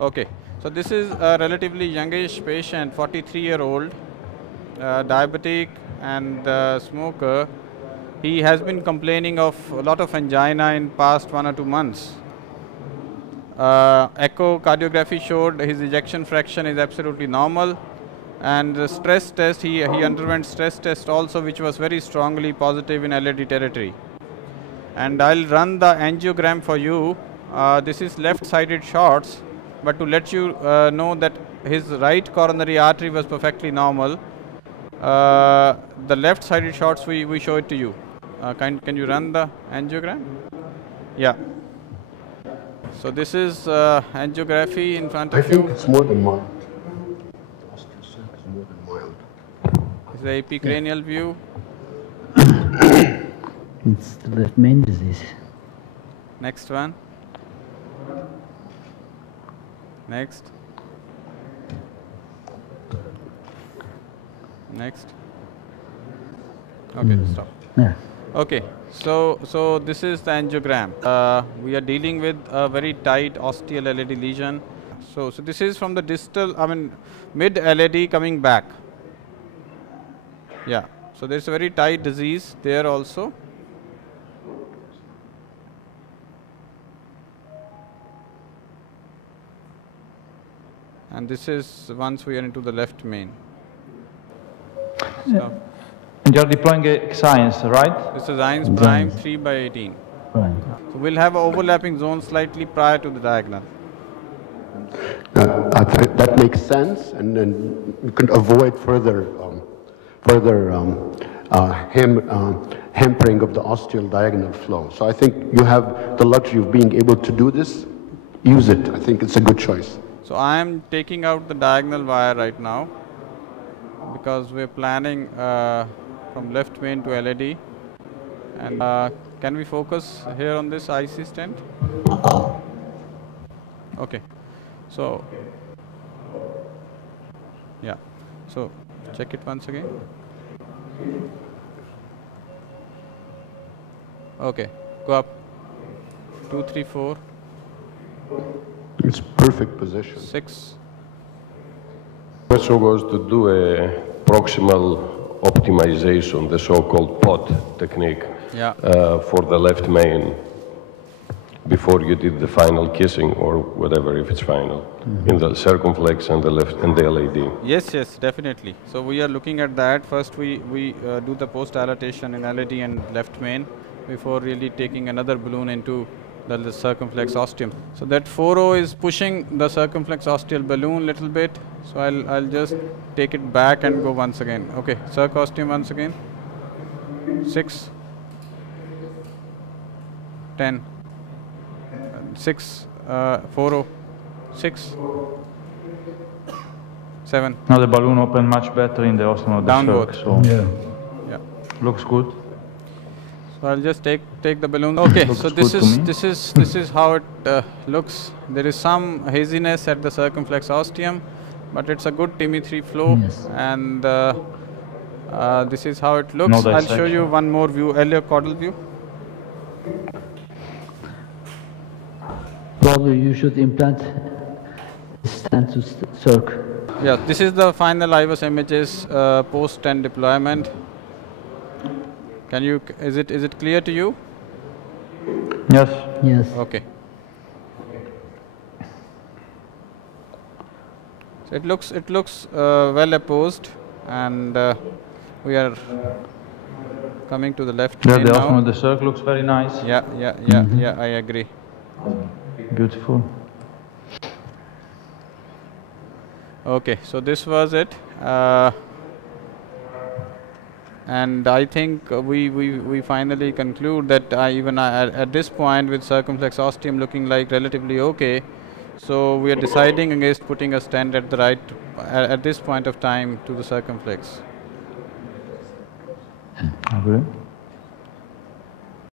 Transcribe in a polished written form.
Okay, so this is a relatively youngish patient, 43-year-old, diabetic and smoker. He has been complaining of a lot of angina in past 1 or 2 months. Echocardiography showed his ejection fraction is absolutely normal, and the stress test, he underwent stress test also, which was very strongly positive in LAD territory. And I'll run the angiogram for you. This is left-sided shots, but to let you know that his right coronary artery was perfectly normal. The left-sided shots we show it to you. Can you run the angiogram? Yeah. So this is angiography in front of you. I think it's more than mild. The osteocirc is more than mild. This is the epicranial view. It's the left main disease. Next one. Next. Next. Okay, stop. Yeah. Okay, so this is the angiogram. We are dealing with a very tight osteal LAD lesion. So this is from the distal, mid LAD coming back. Yeah, so there's a very tight disease there also. And this is once we are into the left main. So And you're deploying a science, right? this is Ein's prime 3/18. Right. So we'll have an overlapping zone slightly prior to the diagonal. That makes sense, and then you can avoid further hampering of the osteal diagonal flow. So I think you have the luxury of being able to do this. Use it. I think it's a good choice. So I am taking out the diagonal wire right now because we're planning from left main to LAD. And can we focus here on this IC stent? Okay. So yeah. So check it once again. Okay. Go up. 2, 3, 4. It's perfect position. 6. Question was to do a proximal optimization, the so-called POT technique, Yeah. for the left main before you did the final kissing or whatever, if it's final, in the circumflex and the left and the LAD. Yes, definitely. So we are looking at that. First we do the post-dilatation in LAD and left main before really taking another balloon into the circumflex ostium. So that 4O is pushing the circumflex osteal balloon little bit. So I'll just take it back and go once again. Okay, circ ostium once again. 6, 10, 6, 4O, 6, 7. Now the balloon opened much better in the ostium of the Downward. circ, so Yeah. looks good. So I'll just take the balloon. Okay, Looks so good to me. this is how it looks. There is some haziness at the circumflex ostium, but it's a good TIMI3 flow, Yes. and this is how it looks. No I'll show dissection. you one more view, caudal view. Probably you should implant stent to circ. Yeah, this is the final IVUS images post-10 deployment. Can you? Is it clear to you? Yes. Yes. Okay. So it looks well opposed, and we are coming to the left Yeah, main the now. ostium of the circ looks very nice. Yeah, I agree. Beautiful. Okay, so this was it. And I think we finally conclude that at this point, with circumflex ostium looking like relatively okay, so we are deciding against putting a stent at this point of time to the circumflex. Agree.